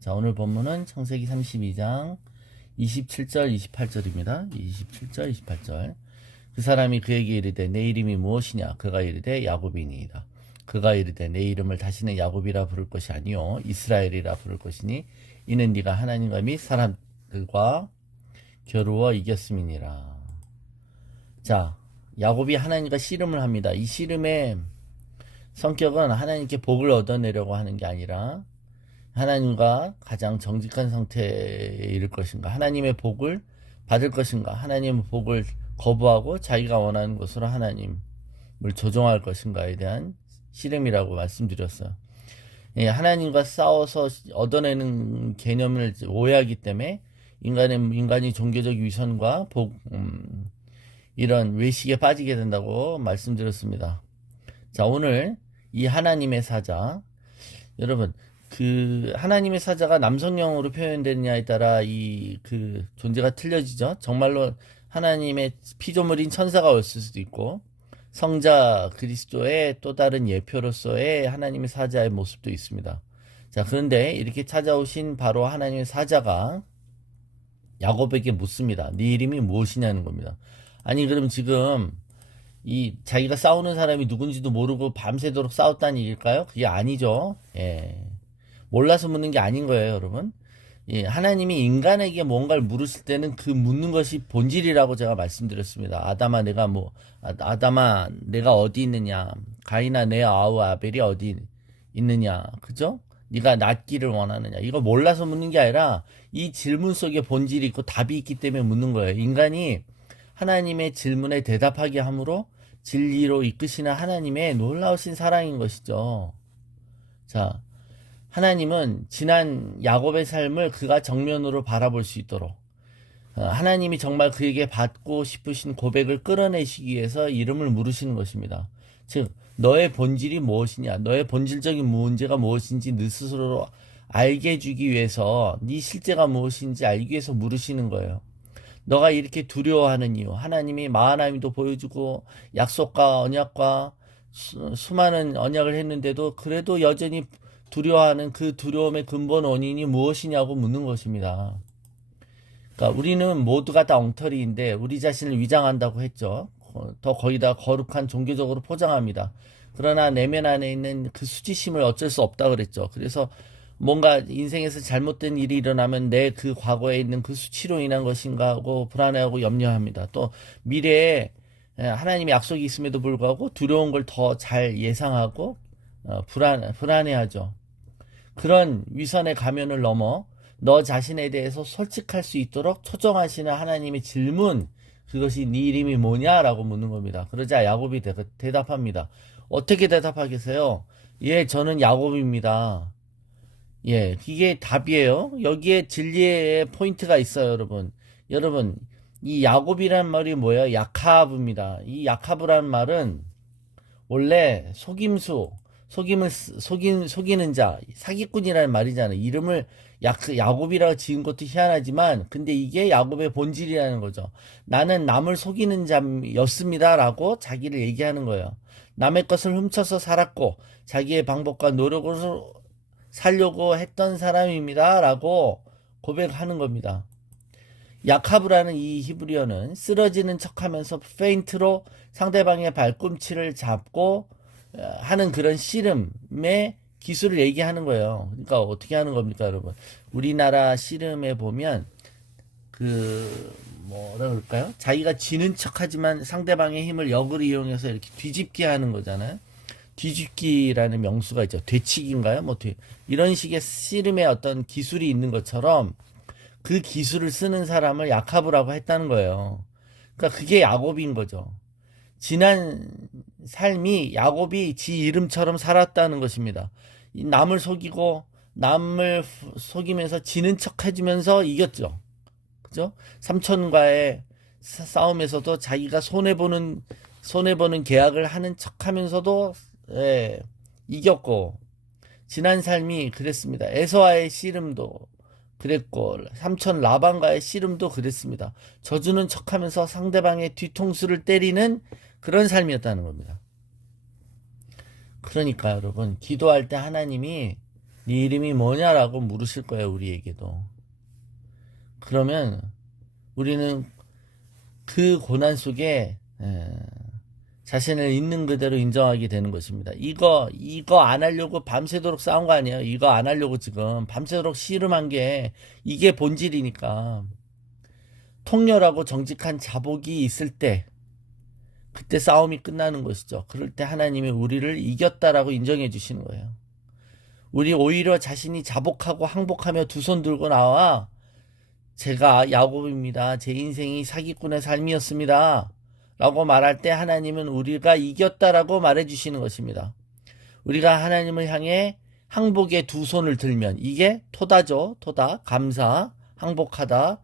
자, 오늘 본문은 창세기 32장 27절, 28절입니다. 27절, 28절. 그 사람이 그에게 이르되 내 이름이 무엇이냐? 그가 이르되 야곱이니이다. 그가 이르되 내 이름을 다시는 야곱이라 부를 것이 아니요 이스라엘이라 부를 것이니 이는 네가 하나님과 및 사람들과 겨루어 이겼음이니라. 자, 야곱이 하나님과 씨름을 합니다. 이 씨름의 성격은 하나님께 복을 얻어내려고 하는 게 아니라 하나님과 가장 정직한 상태에 이를 것인가, 하나님의 복을 받을 것인가, 하나님의 복을 거부하고 자기가 원하는 것으로 하나님을 조종할 것인가에 대한 씨름이라고 말씀드렸어요. 하나님과 싸워서 얻어내는 개념을 오해하기 때문에 인간이 종교적 위선과 이런 외식에 빠지게 된다고 말씀드렸습니다. 자, 오늘 이 하나님의 사자, 여러분, 그 하나님의 사자가 남성형으로 표현되느냐에 따라 그 존재가 틀려지죠. 정말로 하나님의 피조물인 천사가 왔을 수도 있고, 성자 그리스도의 또 다른 예표로서의 하나님의 사자의 모습도 있습니다. 자, 그런데 이렇게 찾아오신 바로 하나님의 사자가 야곱에게 묻습니다. 네 이름이 무엇이냐는 겁니다. 아니, 그럼 지금 자기가 싸우는 사람이 누군지도 모르고 밤새도록 싸웠다는 얘기일까요? 그게 아니죠. 몰라서 묻는 게 아닌 거예요, 여러분. 하나님이 인간에게 뭔가를 물으실 때는 그 묻는 것이 본질이라고 제가 말씀드렸습니다. 아담아, 내가 어디 있느냐? 가인아, 내 아우 아벨이 어디 있느냐? 그죠? 네가 낫기를 원하느냐? 이거 몰라서 묻는 게 아니라 이 질문 속에 본질이 있고 답이 있기 때문에 묻는 거예요. 인간이 하나님의 질문에 대답하게 함으로 진리로 이끄시는 하나님의 놀라우신 사랑인 것이죠. 자, 하나님은 지난 야곱의 삶을 그가 정면으로 바라볼 수 있도록 하나님이 정말 그에게 받고 싶으신 고백을 끌어내시기 위해서 이름을 물으시는 것입니다. 즉, 너의 본질이 무엇이냐, 너의 본질적인 문제가 무엇인지 너 스스로 알게 해주기 위해서, 네 실제가 무엇인지 알기 위해서 물으시는 거예요. 너가 이렇게 두려워하는 이유, 하나님이 마하나임도 보여주고 약속과 언약과 수많은 언약을 했는데도 그래도 여전히 두려워하는 그 두려움의 근본 원인이 무엇이냐고 묻는 것입니다. 그러니까 우리는 모두가 다 엉터리인데 우리 자신을 위장한다고 했죠. 더 거기다 거룩한 종교적으로 포장합니다. 그러나 내면 안에 있는 그 수치심을 어쩔 수 없다 그랬죠. 그래서 뭔가 인생에서 잘못된 일이 일어나면 내 그 과거에 있는 그 수치로 인한 것인가 하고 불안해하고 염려합니다. 또 미래에 하나님의 약속이 있음에도 불구하고 두려운 걸 더 잘 예상하고 불안해하죠. 그런 위선의 가면을 넘어 너 자신에 대해서 솔직할 수 있도록 초정하시는 하나님의 질문, 그것이 네 이름이 뭐냐라고 묻는 겁니다. 그러자 야곱이 대답합니다. 어떻게 대답하겠어요? 예, 저는 야곱입니다. 예, 이게 답이에요. 여기에 진리의 포인트가 있어요, 여러분. 여러분, 이 야곱이란 말이 뭐예요? 야카브입니다. 이 야카브라는 말은 원래 속이는 자, 사기꾼이라는 말이잖아요. 이름을 야곱이라고 지은 것도 희한하지만, 근데 이게 야곱의 본질이라는 거죠. 나는 남을 속이는 자였습니다라고 자기를 얘기하는 거예요. 남의 것을 훔쳐서 살았고, 자기의 방법과 노력으로 살려고 했던 사람입니다라고 고백하는 겁니다. 야카브라는 이 히브리어는 쓰러지는 척하면서 페인트로 상대방의 발꿈치를 잡고 하는 그런 씨름의 기술을 얘기하는 거예요. 그러니까 어떻게 하는 겁니까, 여러분? 우리나라 씨름에 보면 뭐라 그럴까요? 자기가 지는 척하지만 상대방의 힘을 역으로 이용해서 이렇게 뒤집게 하는 거잖아요. 뒤집기라는 명수가 있죠. 되치기인가요? 이런 식의 씨름의 어떤 기술이 있는 것처럼 그 기술을 쓰는 사람을 야카브라고 했다는 거예요. 그러니까 그게 야곱인 거죠. 지난 삶이 야곱이 지 이름처럼 살았다는 것입니다. 남을 속이면서 지는 척 해주면서 이겼죠. 그죠? 삼촌과의 싸움에서도 자기가 손해보는 계약을 하는 척 하면서도 이겼고, 지난 삶이 그랬습니다. 에서와의 씨름도 그랬고, 삼촌 라반과의 씨름도 그랬습니다. 져주는 척하면서 상대방의 뒤통수를 때리는 그런 삶이었다는 겁니다. 그러니까 여러분, 기도할 때 하나님이 네 이름이 뭐냐라고 물으실 거예요, 우리에게도. 그러면 우리는 그 고난 속에 자신을 있는 그대로 인정하게 되는 것입니다. 이거 안 하려고 밤새도록 싸운 거 아니에요. 이거 안 하려고 지금 밤새도록 씨름한 게 이게 본질이니까. 통렬하고 정직한 자복이 있을 때 그때 싸움이 끝나는 것이죠. 그럴 때 하나님이 우리를 이겼다라고 인정해 주시는 거예요. 우리 오히려 자신이 자복하고 항복하며 두 손 들고 나와 제가 야곱입니다. 제 인생이 사기꾼의 삶이었습니다. 라고 말할 때 하나님은 우리가 이겼다라고 말해 주시는 것입니다. 우리가 하나님을 향해 항복의 두 손을 들면 이게 토다죠. 토다, 감사, 항복하다.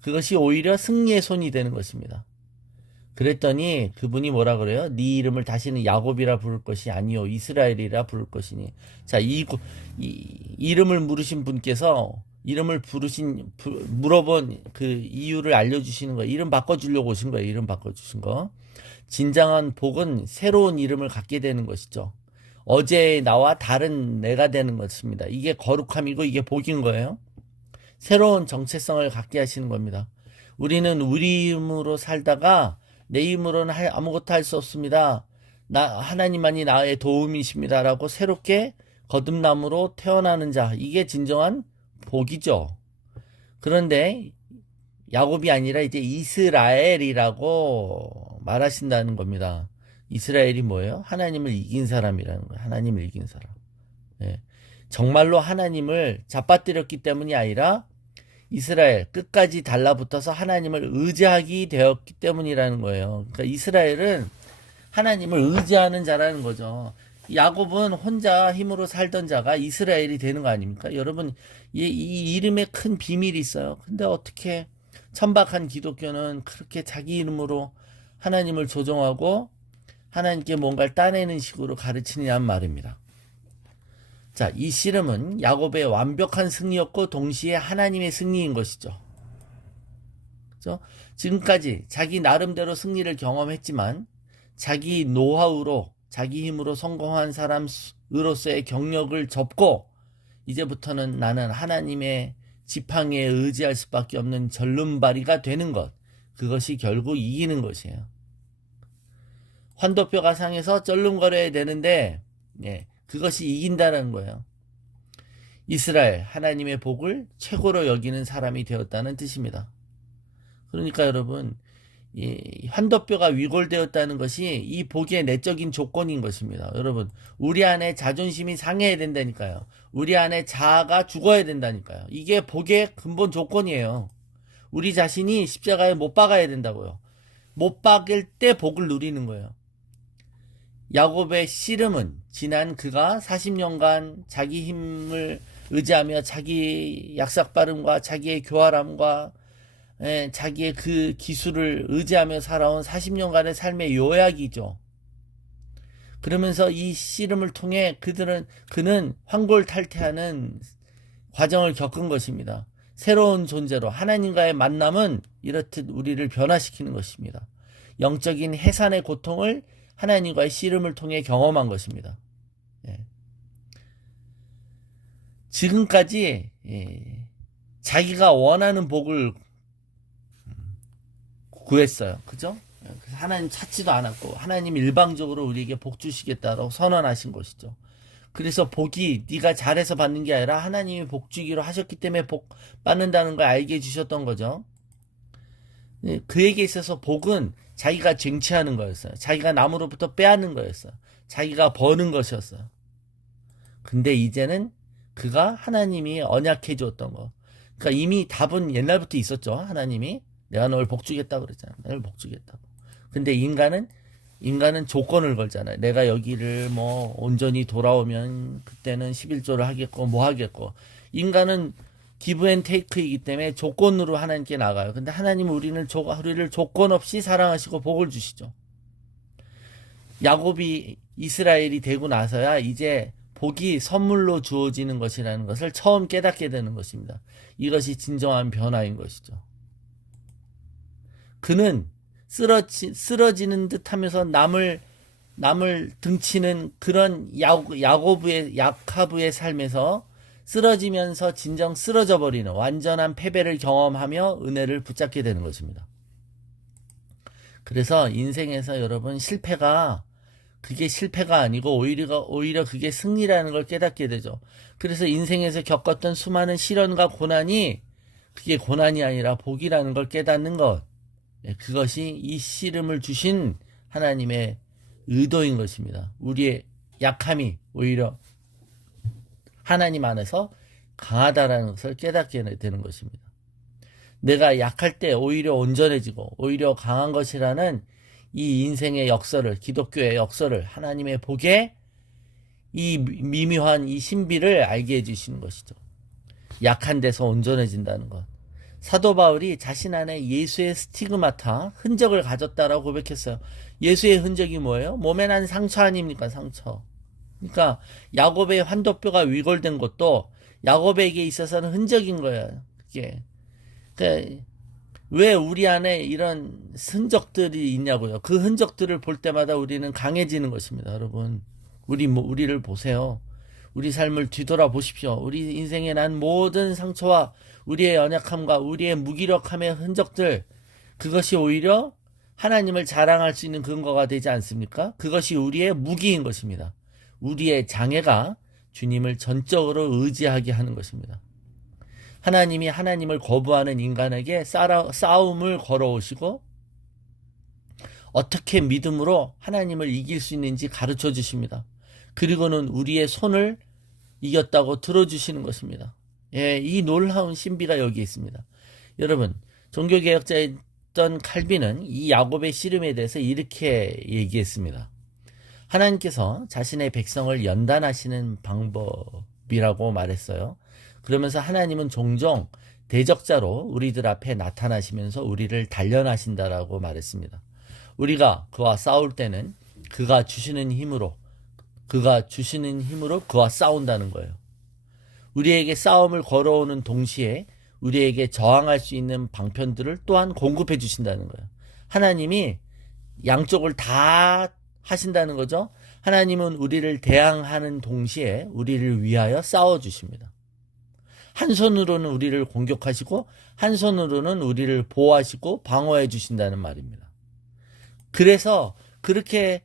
그것이 오히려 승리의 손이 되는 것입니다. 그랬더니 그분이 뭐라 그래요? 네 이름을 다시는 야곱이라 부를 것이 아니요 이스라엘이라 부를 것이니. 자, 이 이름을 물으신 분께서 이름을 물어본 그 이유를 알려주시는 거예요. 이름 바꿔주려고 오신 거예요. 이름 바꿔주신 거. 진정한 복은 새로운 이름을 갖게 되는 것이죠. 어제의 나와 다른 내가 되는 것입니다. 이게 거룩함이고 이게 복인 거예요. 새로운 정체성을 갖게 하시는 겁니다. 우리는 우리 힘으로 살다가 내 힘으로는 아무것도 할 수 없습니다. 하나님만이 나의 도움이십니다라고 새롭게 거듭남으로 태어나는 자, 이게 진정한 복이죠. 그런데 야곱이 아니라 이제 이스라엘이라고 말하신다는 겁니다. 이스라엘이 뭐예요? 하나님을 이긴 사람이라는 거예요. 하나님을 이긴 사람. 네. 정말로 하나님을 잡아뜨렸기 때문이 아니라 이스라엘 끝까지 달라붙어서 하나님을 의지하게 되었기 때문이라는 거예요. 그러니까 이스라엘은 하나님을 의지하는 자라는 거죠. 야곱은 혼자 힘으로 살던 자가 이스라엘이 되는 거 아닙니까? 여러분, 이 이름에 큰 비밀이 있어요. 근데 어떻게 천박한 기독교는 그렇게 자기 이름으로 하나님을 조종하고 하나님께 뭔가를 따내는 식으로 가르치느냐는 말입니다. 자, 이 씨름은 야곱의 완벽한 승리였고 동시에 하나님의 승리인 것이죠. 그렇죠? 지금까지 자기 나름대로 승리를 경험했지만 자기 노하우로 자기 힘으로 성공한 사람으로서의 경력을 접고 이제부터는 나는 하나님의 지팡이에 의지할 수밖에 없는 절름발이가 되는 것. 그것이 결국 이기는 것이에요. 환도뼈가 상해서 쩔름거려야 되는데 그것이 이긴다는 거예요. 이스라엘, 하나님의 복을 최고로 여기는 사람이 되었다는 뜻입니다. 그러니까 여러분, 이 환도뼈가 위골되었다는 것이 이 복의 내적인 조건인 것입니다. 여러분, 우리 안에 자존심이 상해야 된다니까요. 우리 안에 자아가 죽어야 된다니까요. 이게 복의 근본 조건이에요. 우리 자신이 십자가에 못 박아야 된다고요. 못 박을 때 복을 누리는 거예요. 야곱의 씨름은 지난 그가 40년간 자기 힘을 의지하며 자기 약삭빠름과 자기의 교활함과 자기의 그 기술을 의지하며 살아온 40년간의 삶의 요약이죠. 그러면서 이 씨름을 통해 그는 환골탈태하는 과정을 겪은 것입니다. 새로운 존재로 하나님과의 만남은 이렇듯 우리를 변화시키는 것입니다. 영적인 해산의 고통을 하나님과의 씨름을 통해 경험한 것입니다. 지금까지 자기가 원하는 복을 구했어요. 그죠? 그래서 하나님 찾지도 않았고 하나님 일방적으로 우리에게 복 주시겠다라고 선언하신 것이죠. 그래서 복이 네가 잘해서 받는 게 아니라 하나님이 복 주기로 하셨기 때문에 복 받는다는 걸 알게 해주셨던 거죠. 그에게 있어서 복은 자기가 쟁취하는 거였어요. 자기가 남으로부터 빼앗는 거였어요. 자기가 버는 것이었어요. 근데 이제는 그가 하나님이 언약해 주었던 거. 그러니까 이미 답은 옛날부터 있었죠. 하나님이 내가 널 복주겠다고 그랬잖아. 널 복주겠다고. 근데 인간은 조건을 걸잖아요. 내가 여기를 뭐 온전히 돌아오면 그때는 11조를 하겠고 뭐 하겠고. 인간은 기브 앤 테이크이기 때문에 조건으로 하나님께 나가요. 근데 하나님은 우리를 조건 없이 사랑하시고 복을 주시죠. 야곱이 이스라엘이 되고 나서야 이제 복이 선물로 주어지는 것이라는 것을 처음 깨닫게 되는 것입니다. 이것이 진정한 변화인 것이죠. 그는 쓰러지는 듯 하면서 남을 등치는 그런 야카브의 삶에서 쓰러지면서 진정 쓰러져 버리는 완전한 패배를 경험하며 은혜를 붙잡게 되는 것입니다. 그래서 인생에서 여러분 그게 실패가 아니고 오히려 그게 승리라는 걸 깨닫게 되죠. 그래서 인생에서 겪었던 수많은 시련과 고난이 그게 고난이 아니라 복이라는 걸 깨닫는 것. 그것이 이 씨름을 주신 하나님의 의도인 것입니다. 우리의 약함이 오히려 하나님 안에서 강하다라는 것을 깨닫게 되는 것입니다. 내가 약할 때 오히려 온전해지고 오히려 강한 것이라는 이 인생의 역설을, 기독교의 역설을 하나님의 복에 이 미묘한 이 신비를 알게 해주시는 것이죠. 약한 데서 온전해진다는 것. 사도 바울이 자신 안에 예수의 스티그마타, 흔적을 가졌다라고 고백했어요. 예수의 흔적이 뭐예요? 몸에 난 상처 아닙니까? 상처. 그러니까 야곱의 환도뼈가 위골된 것도 야곱에게 있어서는 흔적인 거예요. 그게. 그러니까 왜 우리 안에 이런 흔적들이 있냐고요. 그 흔적들을 볼 때마다 우리는 강해지는 것입니다. 여러분, 우리를 보세요. 우리 삶을 뒤돌아 보십시오. 우리 인생에 난 모든 상처와 우리의 연약함과 우리의 무기력함의 흔적들, 그것이 오히려 하나님을 자랑할 수 있는 근거가 되지 않습니까? 그것이 우리의 무기인 것입니다. 우리의 장애가 주님을 전적으로 의지하게 하는 것입니다. 하나님이 하나님을 거부하는 인간에게 싸움을 걸어오시고 어떻게 믿음으로 하나님을 이길 수 있는지 가르쳐 주십니다. 그리고는 우리의 손을 이겼다고 들어주시는 것입니다. 예, 이 놀라운 신비가 여기 있습니다. 여러분, 종교개혁자였던 칼빈은 이 야곱의 씨름에 대해서 이렇게 얘기했습니다. 하나님께서 자신의 백성을 연단하시는 방법이라고 말했어요. 그러면서 하나님은 종종 대적자로 우리들 앞에 나타나시면서 우리를 단련하신다라고 말했습니다. 우리가 그와 싸울 때는 그가 주시는 힘으로 그와 싸운다는 거예요. 우리에게 싸움을 걸어오는 동시에 우리에게 저항할 수 있는 방편들을 또한 공급해 주신다는 거예요. 하나님이 양쪽을 다 하신다는 거죠. 하나님은 우리를 대항하는 동시에 우리를 위하여 싸워 주십니다. 한 손으로는 우리를 공격하시고 한 손으로는 우리를 보호하시고 방어해 주신다는 말입니다. 그래서 그렇게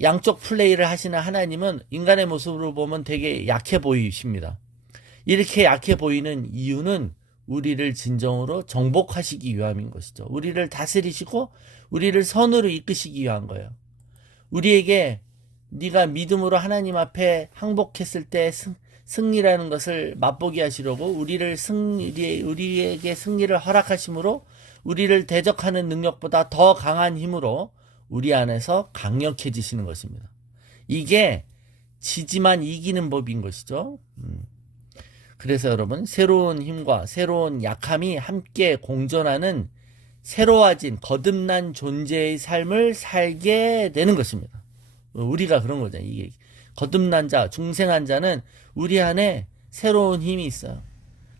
양쪽 플레이를 하시는 하나님은 인간의 모습으로 보면 되게 약해 보이십니다. 이렇게 약해 보이는 이유는 우리를 진정으로 정복하시기 위함인 것이죠. 우리를 다스리시고 우리를 선으로 이끄시기 위한 거예요. 우리에게 네가 믿음으로 하나님 앞에 항복했을 때 승리라는 것을 맛보게 하시려고 우리에게 승리를 허락하심으로 우리를 대적하는 능력보다 더 강한 힘으로 우리 안에서 강력해지시는 것입니다. 이게 지지만 이기는 법인 것이죠. 그래서 여러분, 새로운 힘과 새로운 약함이 함께 공존하는 새로워진 거듭난 존재의 삶을 살게 되는 것입니다. 우리가 그런 거죠. 이게 거듭난 자, 중생한 자는 우리 안에 새로운 힘이 있어요.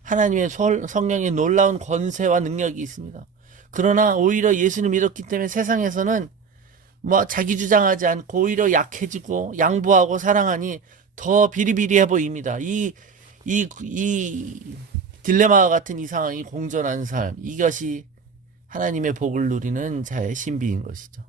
하나님의 성령의 놀라운 권세와 능력이 있습니다. 그러나 오히려 예수를 믿었기 때문에 세상에서는 자기 주장하지 않고 오히려 약해지고 양보하고 사랑하니 더 비리비리해 보입니다. 이 딜레마와 같은 이 상황이 공존하는 삶, 이것이 하나님의 복을 누리는 자의 신비인 것이죠.